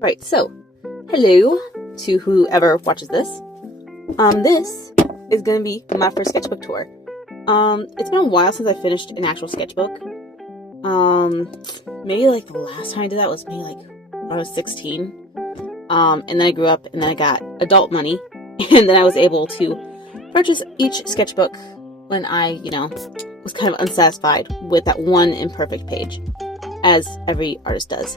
Right, so, hello to whoever watches this. This is going to be my first sketchbook tour. It's been a while since I finished an actual sketchbook. Maybe like the last time I did that was maybe like when I was 16. And then I grew up and then I got adult money. And then I was able to purchase each sketchbook when I, was kind of unsatisfied with that one imperfect page, as every artist does.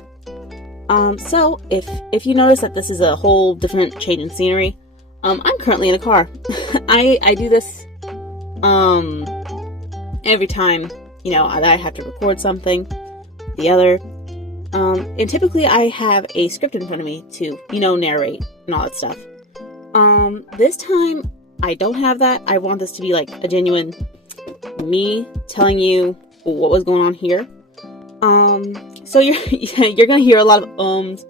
So if you notice that this is a whole different change in scenery, I'm currently in a car. I do this, every time, that I have to record something, the other, and typically I have a script in front of me to, narrate and all that stuff. This time I don't have that. I want this to be like a genuine me telling you what was going on here. So you're gonna hear a lot of ums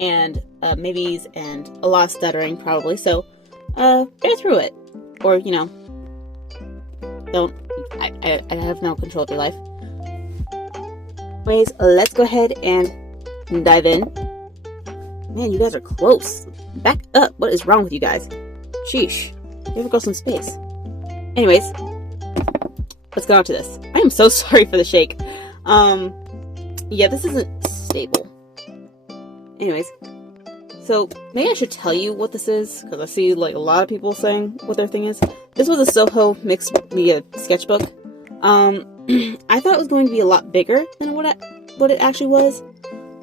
and maybes and a lot of stuttering probably. So bear through it, or don't. I have no control of your life. Anyways, let's go ahead and dive in. Man, you guys are close. Back up. What is wrong with you guys? Sheesh. You ever go some space? Anyways, let's get on to this. I am so sorry for the shake. Yeah, this isn't stable. Anyways, so maybe I should tell you what this is, because I see like a lot of people saying what their thing is. This was a Soho mixed media sketchbook. I thought it was going to be a lot bigger than what it actually was.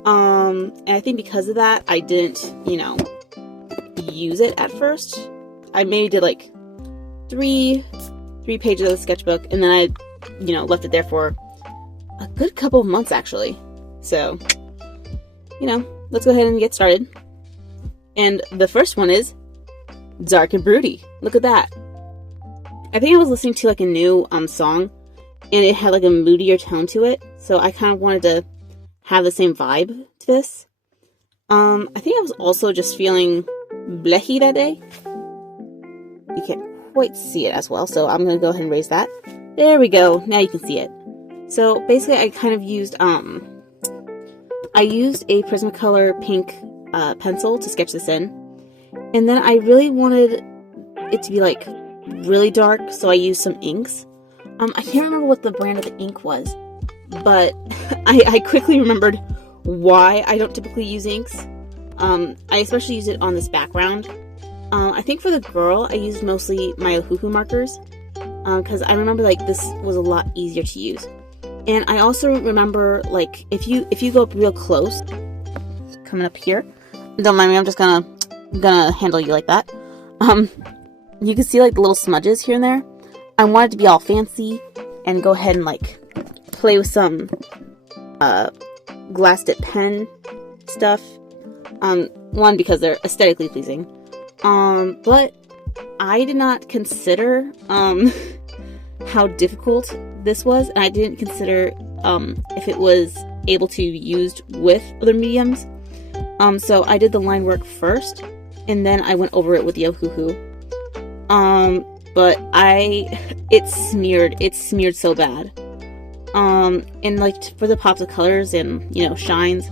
And I think because of that, I didn't, use it at first. I maybe did like three pages of the sketchbook, and then I, left it there for a good couple of months actually. So, let's go ahead and get started. And the first one is Dark and Broody. Look at that. I think I was listening to like a new song, and it had like a moodier tone to it. So I kind of wanted to have the same vibe to this. I think I was also just feeling blecky that day. You can't quite see it as well, so I'm going to go ahead and raise that. There we go. Now you can see it. So basically I kind of used, I used a Prismacolor pink pencil to sketch this in. And then I really wanted it to be like really dark, so I used some inks. I can't remember what the brand of the ink was, but I quickly remembered why I don't typically use inks. I especially use it on this background. I think for the girl, I used mostly my Ohuhu markers, because I remember like this was a lot easier to use. And I also remember like if you go up real close, coming up here, don't mind me, I'm just gonna handle you like that. You can see like the little smudges here and there. I wanted to be all fancy and go ahead and like play with some glass dip pen stuff. One, because they're aesthetically pleasing. But I did not consider how difficult this was, and I didn't consider if it was able to be used with other mediums. So I did the line work first, and then I went over it with the Ohuhu. But it smeared so bad. And like for the pops of colors and, shines,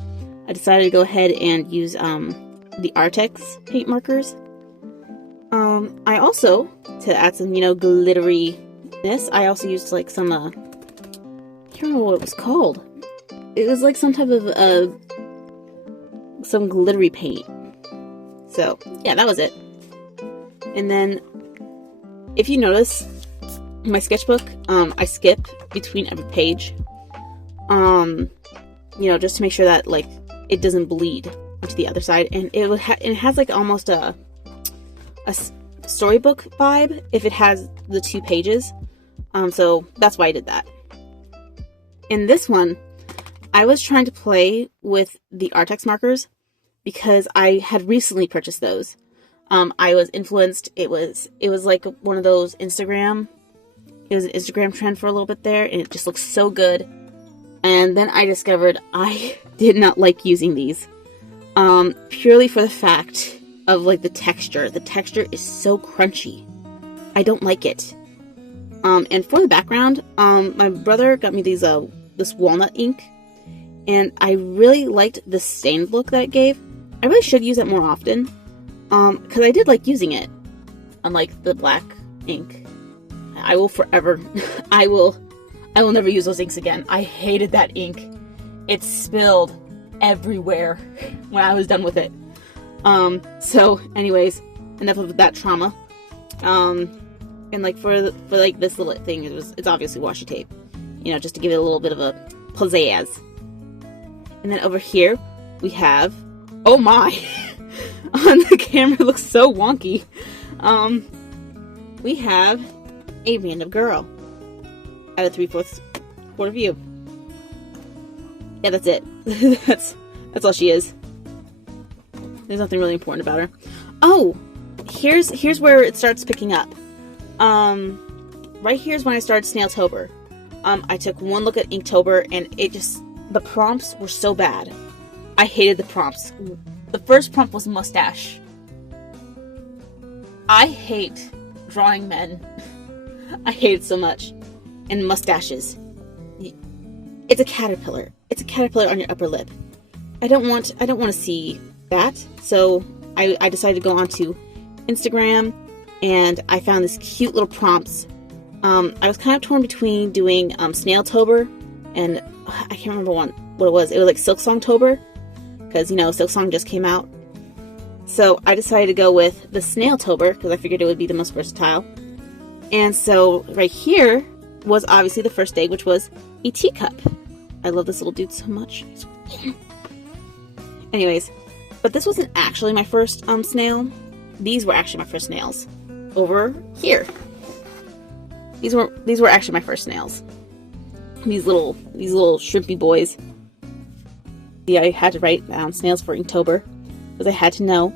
I decided to go ahead and use, the Artex paint markers. I also, to add some, glitteriness, I also used like some, I can't remember what it was called. It was like some type of, some glittery paint. So, yeah, that was it. And then, if you notice, my sketchbook, I skip between every page. Just to make sure that, like, it doesn't bleed to the other side. And it has, like, almost a storybook vibe if it has the 2 pages. So that's why I did that. In this one, I was trying to play with the Artex markers because I had recently purchased those. I was influenced. It was like one of those Instagram. It was an Instagram trend for a little bit there, and it just looks so good. And then I discovered I did not like using these, purely for the fact of like the texture. The texture is so crunchy. I don't like it. And for the background, my brother got me these this walnut ink, and I really liked the stained look that it gave. I really should use it more often, because I did like using it, unlike the black ink. I will forever, I will never use those inks again. I hated that ink. It spilled everywhere when I was done with it. So anyways, enough of that trauma. And like for like this little thing, it's obviously washi tape, you know, just to give it a little bit of a pizzazz. And then over here we have, oh my, on the camera it looks so wonky. We have a random girl at a 3/4 quarter view. Yeah, that's it. that's all she is. There's nothing really important about her. Oh, here's where it starts picking up. Right here's when I started Snailtober. I took one look at Inktober and the prompts were so bad. I hated the prompts. The first prompt was mustache. I hate drawing men. I hate it so much. And mustaches. It's a caterpillar. It's a caterpillar on your upper lip. I don't want to see that. So I decided to go onto Instagram and I found this cute little prompts. I was kind of torn between doing Snailtober and I can't remember what it was. It was like Silksongtober, because you know Silksong just came out. So I decided to go with the Snailtober because I figured it would be the most versatile. And so right here was obviously the first day, which was a teacup. I love this little dude so much. Anyways, but this wasn't actually my first snail. These were actually my first snails. Over here. These were actually my first snails. These little shrimpy boys. Yeah, I had to write down snails for Inktober because I had to know.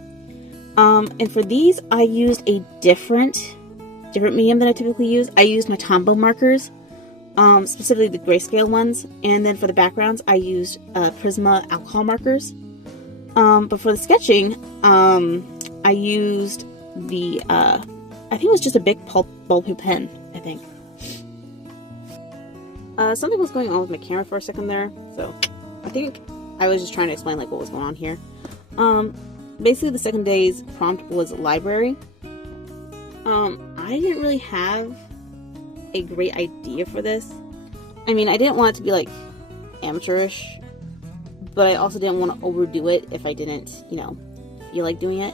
And for these, I used a different medium than I typically use. I used my Tombow markers, specifically the grayscale ones, and then for the backgrounds, I used Prisma alcohol markers. But for the sketching, I used the I think it was just a big ballpoint pen. I think. Something was going on with my camera for a second there, so I think I was just trying to explain like what was going on here. Basically the second day's prompt was library. I didn't really have a great idea for this. I mean, I didn't want it to be like amateurish, but I also didn't want to overdo it if I didn't, you know, feel like doing it.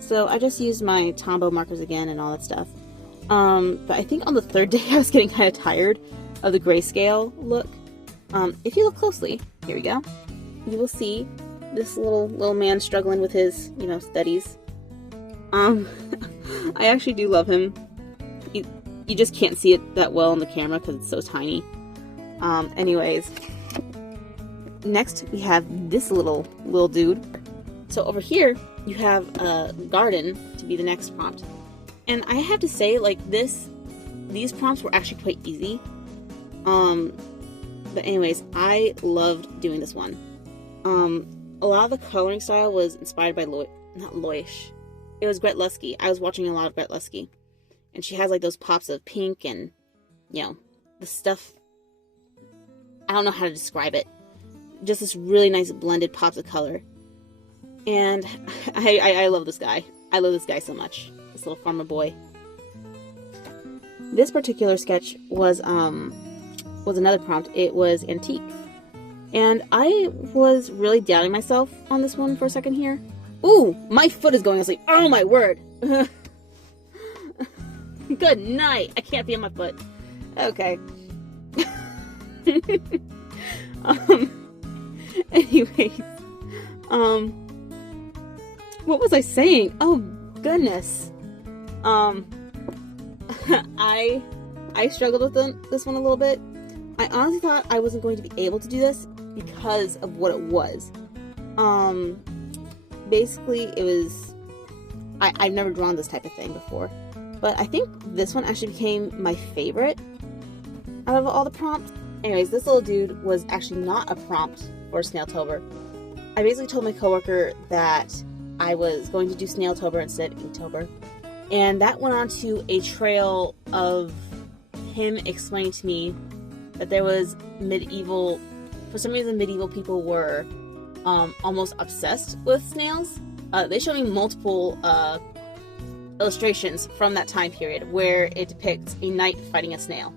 So I just used my Tombow markers again and all that stuff. But I think on the third day I was getting kind of tired of the grayscale look. If you look closely, here we go, you will see this little man struggling with his, you know, studies. I actually do love him. You just can't see it that well on the camera because it's so tiny. Anyways, next we have this little dude. So over here you have a garden to be the next prompt, and I have to say, like, these prompts were actually quite easy. But anyways, I loved doing this one. A lot of the coloring style was inspired by Loish. It was Gret Lusky. I was watching a lot of Gret Lusky. And she has like those pops of pink and, you know, the stuff. I don't know how to describe it. Just this really nice blended pops of color. And I love this guy. I love this guy so much. This little farmer boy. This particular sketch was another prompt. It was antique. And I was really doubting myself on this one for a second here. Ooh, my foot is going to sleep. Oh my word. Good night. I can't be on my foot. Okay. Anyways. What was I saying? Oh goodness. I struggled with this one a little bit. I honestly thought I wasn't going to be able to do this because of what it was. Basically, it was... I've never drawn this type of thing before. But I think this one actually became my favorite out of all the prompts. Anyways, this little dude was actually not a prompt for Snailtober. I basically told my coworker that I was going to do Snailtober instead of Inktober. And that went on to a trail of him explaining to me that there was medieval... For some reason, medieval people were almost obsessed with snails. They showed me multiple illustrations from that time period where it depicts a knight fighting a snail.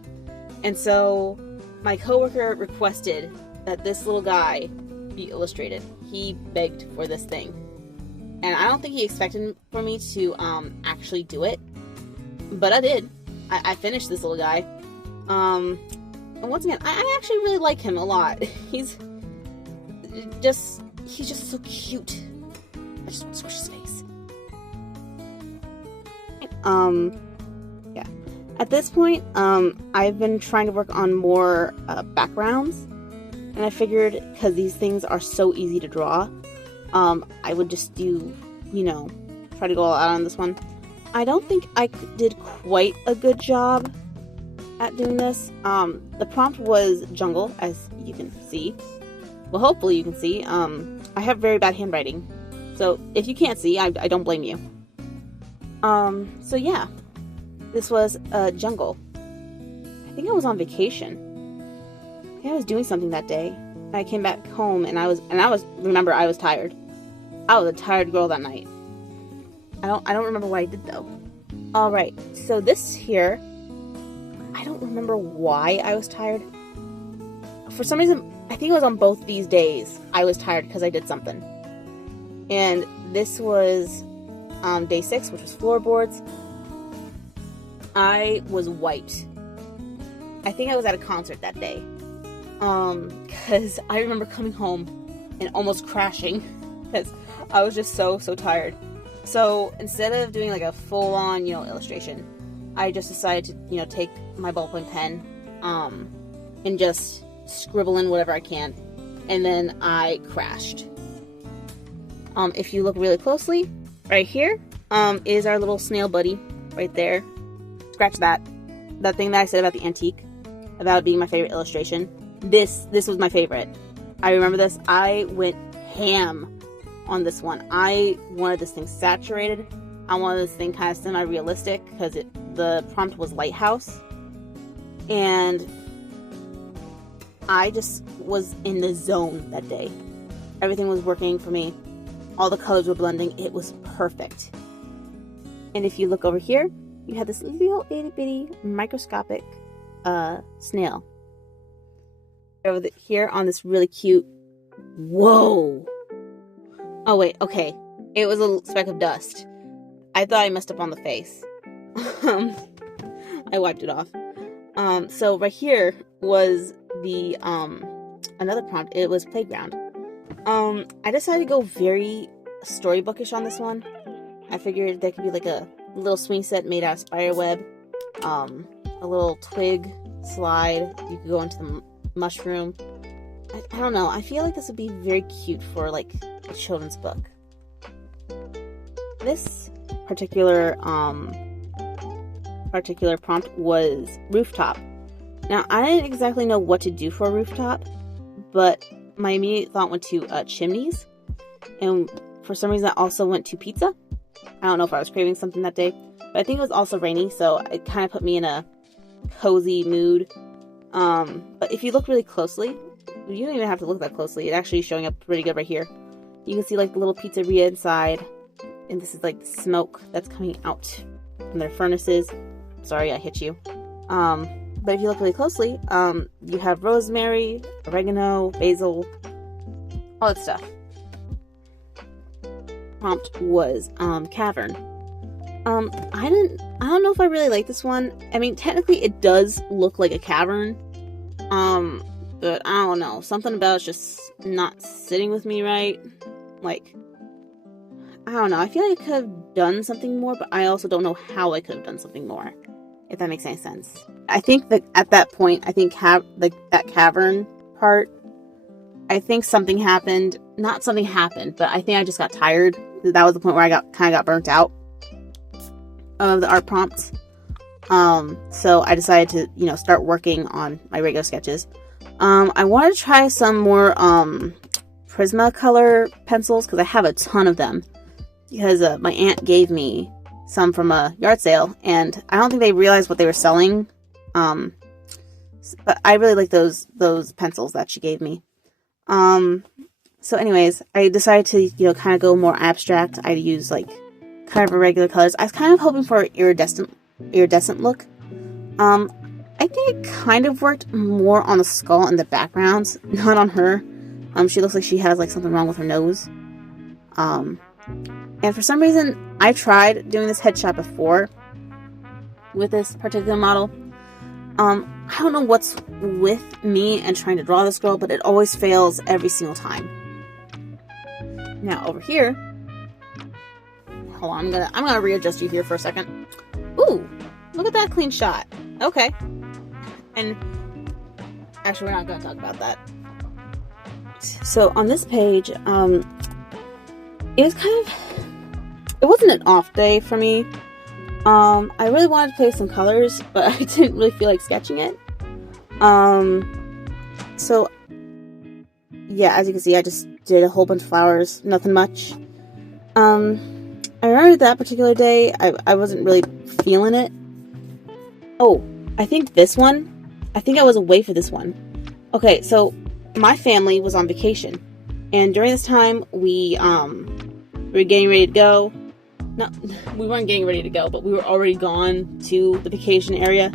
And so my coworker requested that this little guy be illustrated. He begged for this thing. And I don't think he expected for me to actually do it. But I did. I finished this little guy. And once again, I actually really like him a lot. He's just so cute. I just want to squish his face. Yeah. At this point, I've been trying to work on more backgrounds, and I figured because these things are so easy to draw, I would just do, try to go all out on this one. I don't think I did quite a good job at doing this. The prompt was jungle, as you can see. Well, hopefully you can see. I have very bad handwriting, so if you can't see, I don't blame you. So yeah, this was jungle. I think I was on vacation. I think I was doing something that day. I came back home and I was tired. I was a tired girl that night. I don't remember what I did though. Alright, so this here, I don't remember why I was tired. For some reason, I think it was on both these days I was tired because I did something. And this was day 6, which was floorboards. I was wiped. I think I was at a concert that day. Because I remember coming home and almost crashing because I was just so tired. So instead of doing like a full-on, illustration, I just decided to, take my ballpoint pen, and just scribble in whatever I can, and then I crashed. If you look really closely, right here, is our little snail buddy, right there. Scratch that. That thing that I said about the antique, about it being my favorite illustration. This was my favorite. I remember this. I went ham on this one. I wanted this thing saturated. I wanted this thing kind of semi-realistic because the prompt was lighthouse. And I just was in the zone that day. Everything was working for me. All the colors were blending. It was perfect. And if you look over here, you have this little itty-bitty microscopic snail. Over here on this really cute... Whoa! Oh, wait, okay. It was a speck of dust. I thought I messed up on the face. I wiped it off. So right here was the, another prompt. It was playground. I decided to go very storybookish on this one. I figured there could be like a little swing set made out of spider web. A little twig slide. You could go into the mushroom. I don't know. I feel like this would be very cute for like a children's book. This particular prompt was rooftop. Now, I didn't exactly know what to do for a rooftop, but my immediate thought went to chimneys, and for some reason I also went to pizza. I don't know if I was craving something that day, but I think it was also rainy, so it kind of put me in a cozy mood. But if you look really closely, you don't even have to look that closely. It's actually showing up pretty good right here. You can see like the little pizzeria inside, and this is like the smoke that's coming out from their furnaces. Sorry, I hit you. But if you look really closely, you have rosemary, oregano, basil, all that stuff. Prompt was cavern. I don't know if I really like this one. I mean, technically it does look like a cavern. But I don't know. Something about it's just not sitting with me right. Like, I don't know. I feel like I could have done something more, but I also don't know how I could have done something more. If that makes any sense. I think that at that point, I think that cavern part, I think something happened. Not something happened, but I think I just got tired. That was the point where I kind of got burnt out of the art prompts. So I decided to, start working on my regular sketches. I wanted to try some more Prismacolor pencils because I have a ton of them. Because my aunt gave me some from a yard sale, and I don't think they realized what they were selling. But I really like those pencils that she gave me. So anyways, I decided to, you know, kind of go more abstract. I use like kind of irregular colors. I was kind of hoping for an iridescent look. I think it kind of worked more on the skull and the backgrounds, not on her. She looks like she has like something wrong with her nose. And for some reason, I tried doing this headshot before with this particular model. I don't know what's with me and trying to draw this girl, but it always fails every single time. Now over here, hold on, I'm gonna readjust you here for a second. Ooh, look at that clean shot. Okay, and actually, we're not gonna talk about that. So on this page, it was it wasn't an off day for me. I really wanted to play some colors, but I didn't really feel like sketching it. So yeah, as you can see, I just did a whole bunch of flowers, nothing much. I remember that particular day, I wasn't really feeling it. Oh, I think I was away for this one. Okay, so my family was on vacation, and during this time, we were getting ready to go. No, we weren't getting ready to go, but we were already gone to the vacation area.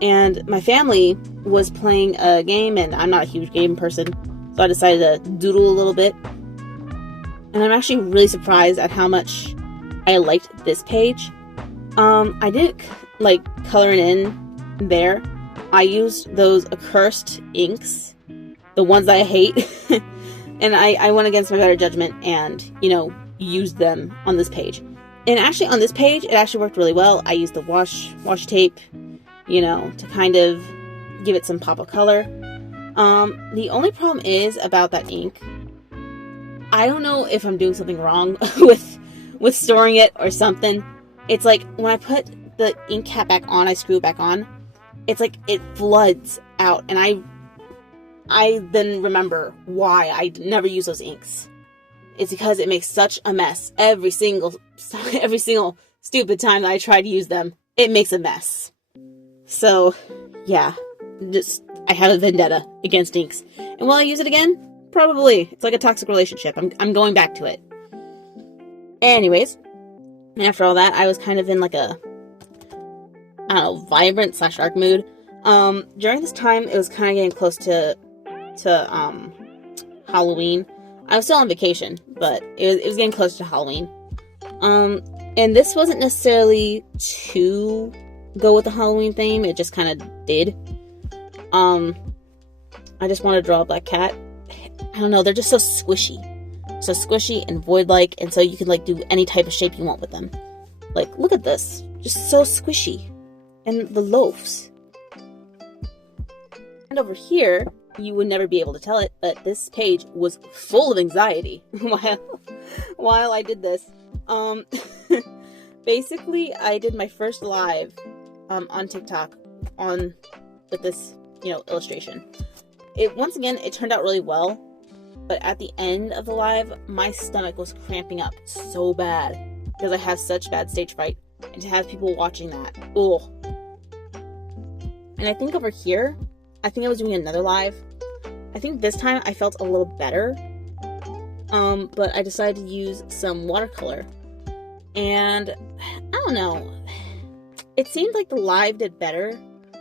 And my family was playing a game, and I'm not a huge game person, so I decided to doodle a little bit. And I'm actually really surprised at how much I liked this page. I didn't like color it in there. I used those accursed inks, the ones that I hate, and I went against my better judgment and, you know, used them on this page. And actually on this page, it actually worked really well. I used the washi tape, you know, to kind of give it some pop of color. The only problem is about that ink. I don't know if I'm doing something wrong with storing it or something. It's like when I put the ink cap back on, I screw it back on. It's like it floods out, and I then remember why I never use those inks. It's because it makes such a mess every single stupid time that I try to use them. It makes a mess. So, yeah, I have a vendetta against inks. And will I use it again? Probably. It's like a toxic relationship. I'm going back to it. Anyways, after all that, I was kind of in like a, I don't know, vibrant / dark mood. During this time, it was kind of getting close to Halloween. I was still on vacation, but it was getting close to Halloween. And this wasn't necessarily to go with the Halloween theme. It just kind of did. I just want to draw a black cat. I don't know, they're just so squishy. So squishy and void-like, and so you can like do any type of shape you want with them. Like, look at this. Just so squishy. And the loaves. And over here, you would never be able to tell it, but this page was full of anxiety while I did this. Basically, I did my first live on TikTok with this, you know, illustration. Once again, it turned out really well, but at the end of the live, my stomach was cramping up so bad because I have such bad stage fright, and to have people watching that, ugh. And I think over here, I think I was doing another live. I think this time I felt a little better, but I decided to use some watercolor, and I don't know, it seemed like the live did better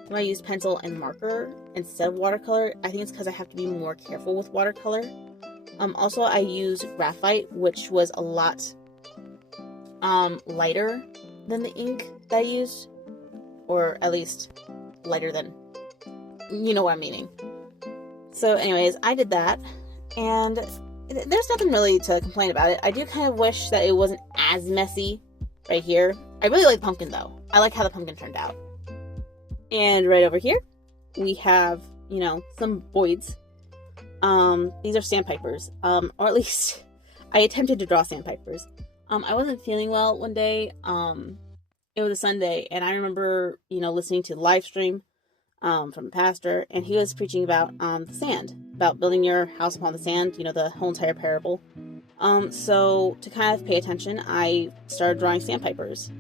when I used pencil and marker instead of watercolor. I think it's because I have to be more careful with watercolor. Also, I used graphite, which was a lot lighter than the ink that I used, or at least lighter than, you know what I'm meaning. So anyways, I did that, and there's nothing really to complain about it. I do kind of wish that it wasn't as messy right here. I really like the pumpkin though. I like how the pumpkin turned out. And right over here, we have, you know, some voids. These are sandpipers, or at least I attempted to draw sandpipers. I wasn't feeling well one day. It was a Sunday, and I remember, you know, listening to the live stream from a pastor, and he was preaching about the sand, about building your house upon the sand, you know, the whole entire parable. So to kind of pay attention, I started drawing sandpipers.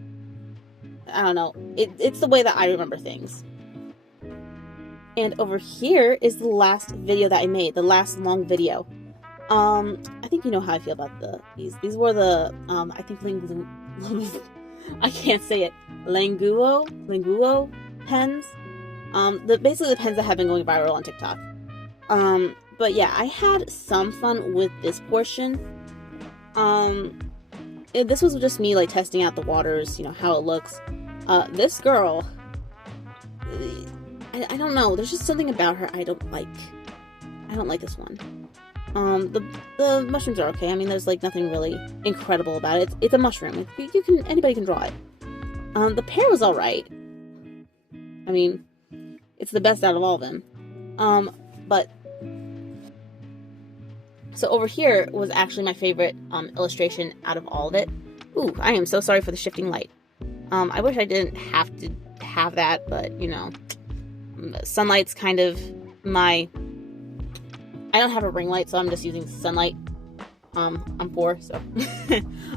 I don't know, it's the way that I remember things. And over here is the last video that I made, the last long video. I think you know how I feel about these. These were the, I think I can't say it, Languo pens. Basically the pens that have been going viral on TikTok. But yeah, I had some fun with this portion. This was just me, like, testing out the waters, you know, how it looks. This girl, I don't know, there's just something about her I don't like. I don't like this one. The mushrooms are okay. I mean, there's, like, nothing really incredible about it. It's a mushroom. Anybody can draw it. The pear was alright. I mean, it's the best out of all of them. But so over here was actually my favorite illustration out of all of it. Ooh, I am so sorry for the shifting light. I wish I didn't have to have that, but, you know, sunlight's kind of my... I don't have a ring light, so I'm just using sunlight. I'm poor, so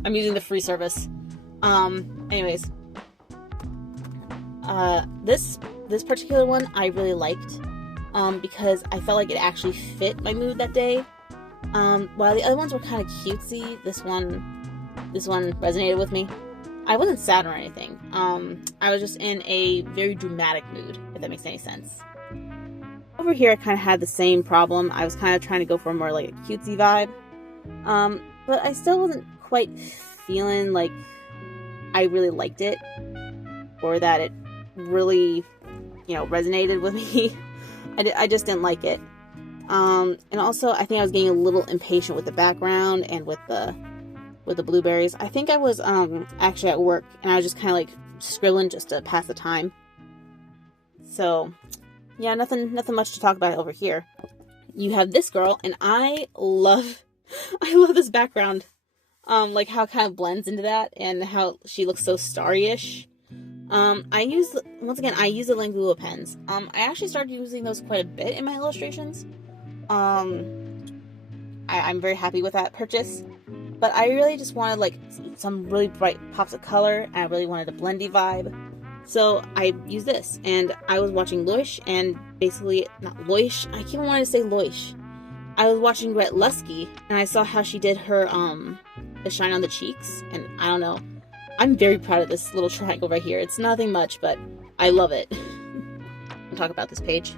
I'm using the free service. Anyways, this particular one I really liked, because I felt like it actually fit my mood that day. While the other ones were kind of cutesy, this one resonated with me. I wasn't sad or anything. I was just in a very dramatic mood, if that makes any sense. Over here, I kind of had the same problem. I was kind of trying to go for more like a cutesy vibe. But I still wasn't quite feeling like I really liked it, or that it really, you know, resonated with me. I just didn't like it. And also, I think I was getting a little impatient with the background and with the blueberries. I think I was actually at work, and I was just kind of like scribbling just to pass the time. So yeah, nothing much to talk about over here. You have this girl, and I love this background. Like how it kind of blends into that, and how she looks so starry-ish. I use the Langua pens. I actually started using those quite a bit in my illustrations. I'm very happy with that purchase. But I really just wanted like some really bright pops of color, and I really wanted a blendy vibe. So I used this, and I was watching Loish, and basically, not Loish, I keep wanting to say Loish. I was watching Rhett Lusky, and I saw how she did her, the shine on the cheeks, and I don't know. I'm very proud of this little triangle right here. It's nothing much, but I love it. I'll talk about this page.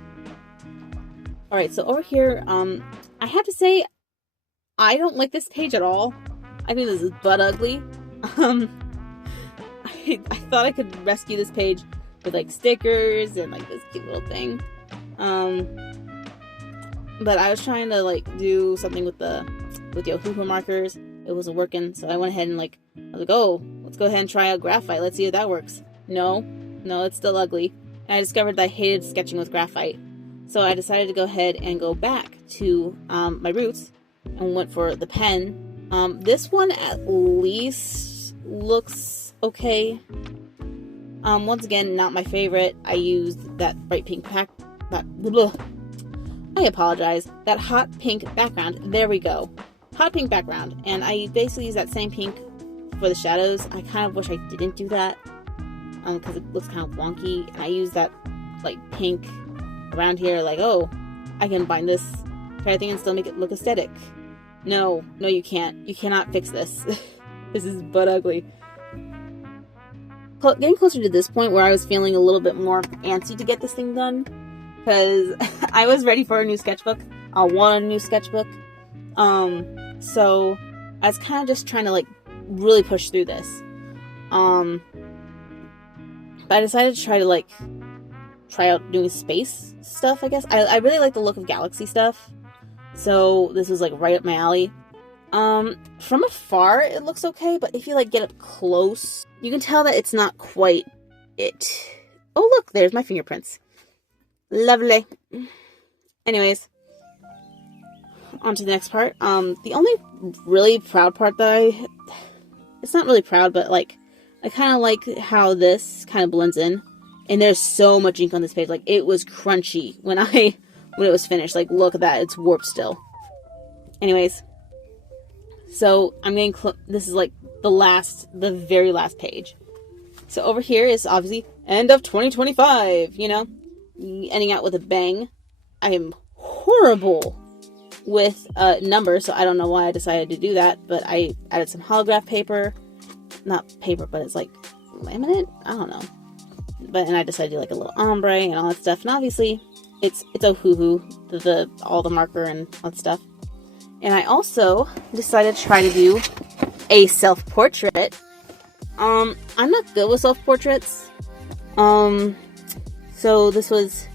Alright, so over here, I have to say, I don't like this page at all. I think this is butt ugly. I thought I could rescue this page with like stickers and like this cute little thing. But I was trying to like do something with Yohuhu markers. It wasn't working, so I went ahead and I was like, oh, let's go ahead and try out graphite. Let's see if that works. No, it's still ugly. And I discovered that I hated sketching with graphite. So I decided to go ahead and go back to my roots and went for the pen. This one at least looks okay. Once again, not my favorite. I used that bright pink I apologize. That hot pink background. There we go. Hot pink background. And I basically use that same pink for the shadows. I kind of wish I didn't do that, because it looks kind of wonky. And I use that like pink around here, like, oh, I can bind this kind of thing and still make it look aesthetic. No, you can't. You cannot fix this. This is butt ugly. Getting closer to this point where I was feeling a little bit more antsy to get this thing done, because I was ready for a new sketchbook. I want a new sketchbook. So I was kind of just trying to like really push through this. But I decided to try out doing space stuff, I guess. I really like the look of galaxy stuff. So this was like right up my alley. From afar it looks okay, but if you like get up close, you can tell that it's not quite it. Oh look, there's my fingerprints. Lovely. Anyways, on to the next part. The only really proud part that it's not really proud, but like I kind of like how this kind of blends in. And there's so much ink on this page. Like, it was crunchy when it was finished. Like, look at that. It's warped still. Anyways. So, I'm getting this is like the very last page. So, over here is obviously end of 2025, you know? Ending out with a bang. I am horrible with numbers, so I don't know why I decided to do that, but I added some holograph paper. Not paper, but it's like laminate? I don't know. And I decided to do like a little ombre and all that stuff. And obviously, it's a hoo-hoo, all the marker and all that stuff. And I also decided to try to do a self-portrait. I'm not good with self-portraits. So this was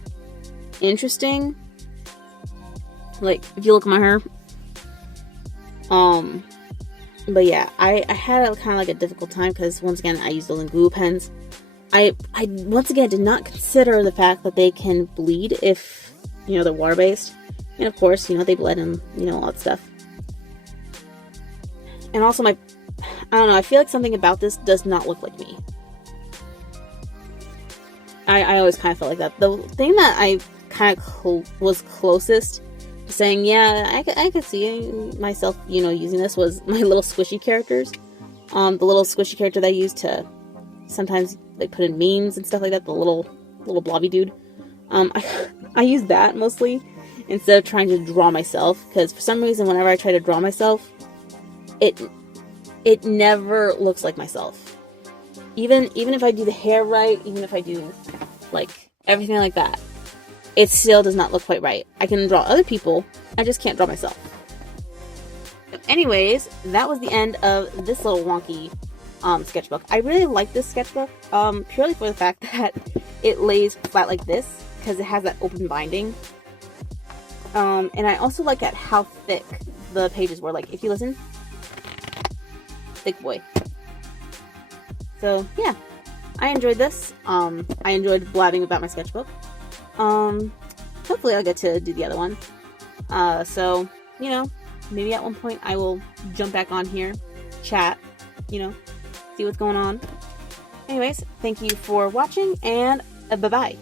interesting. Like, if you look at my hair. But yeah, I had kind of like a difficult time because, once again, I used those glue pens. I once again did not consider the fact that they can bleed if, they're water-based. And of course, they bled and, all that stuff. And also I don't know, I feel like something about this does not look like me. I always kind of felt like that. The thing that I kind of was closest to saying, yeah, I could see myself, using this was my little squishy characters. The little squishy character that I used to sometimes like put in memes and stuff like that, the little blobby dude. I use that mostly instead of trying to draw myself, because for some reason whenever I try to draw myself, it never looks like myself. Even if I do the hair right, even if I do like everything like that, it still does not look quite right. I can draw other people, I just can't draw myself. But anyways, that was the end of this little wonky sketchbook. I really like this sketchbook purely for the fact that it lays flat like this because it has that open binding. And I also like at how thick the pages were. Like, if you listen, thick boy. So yeah, I enjoyed this. I enjoyed blabbing about my sketchbook. Hopefully I'll get to do the other one. So, maybe at one point I will jump back on here, chat, see what's going on. Anyways, thank you for watching, and bye-bye.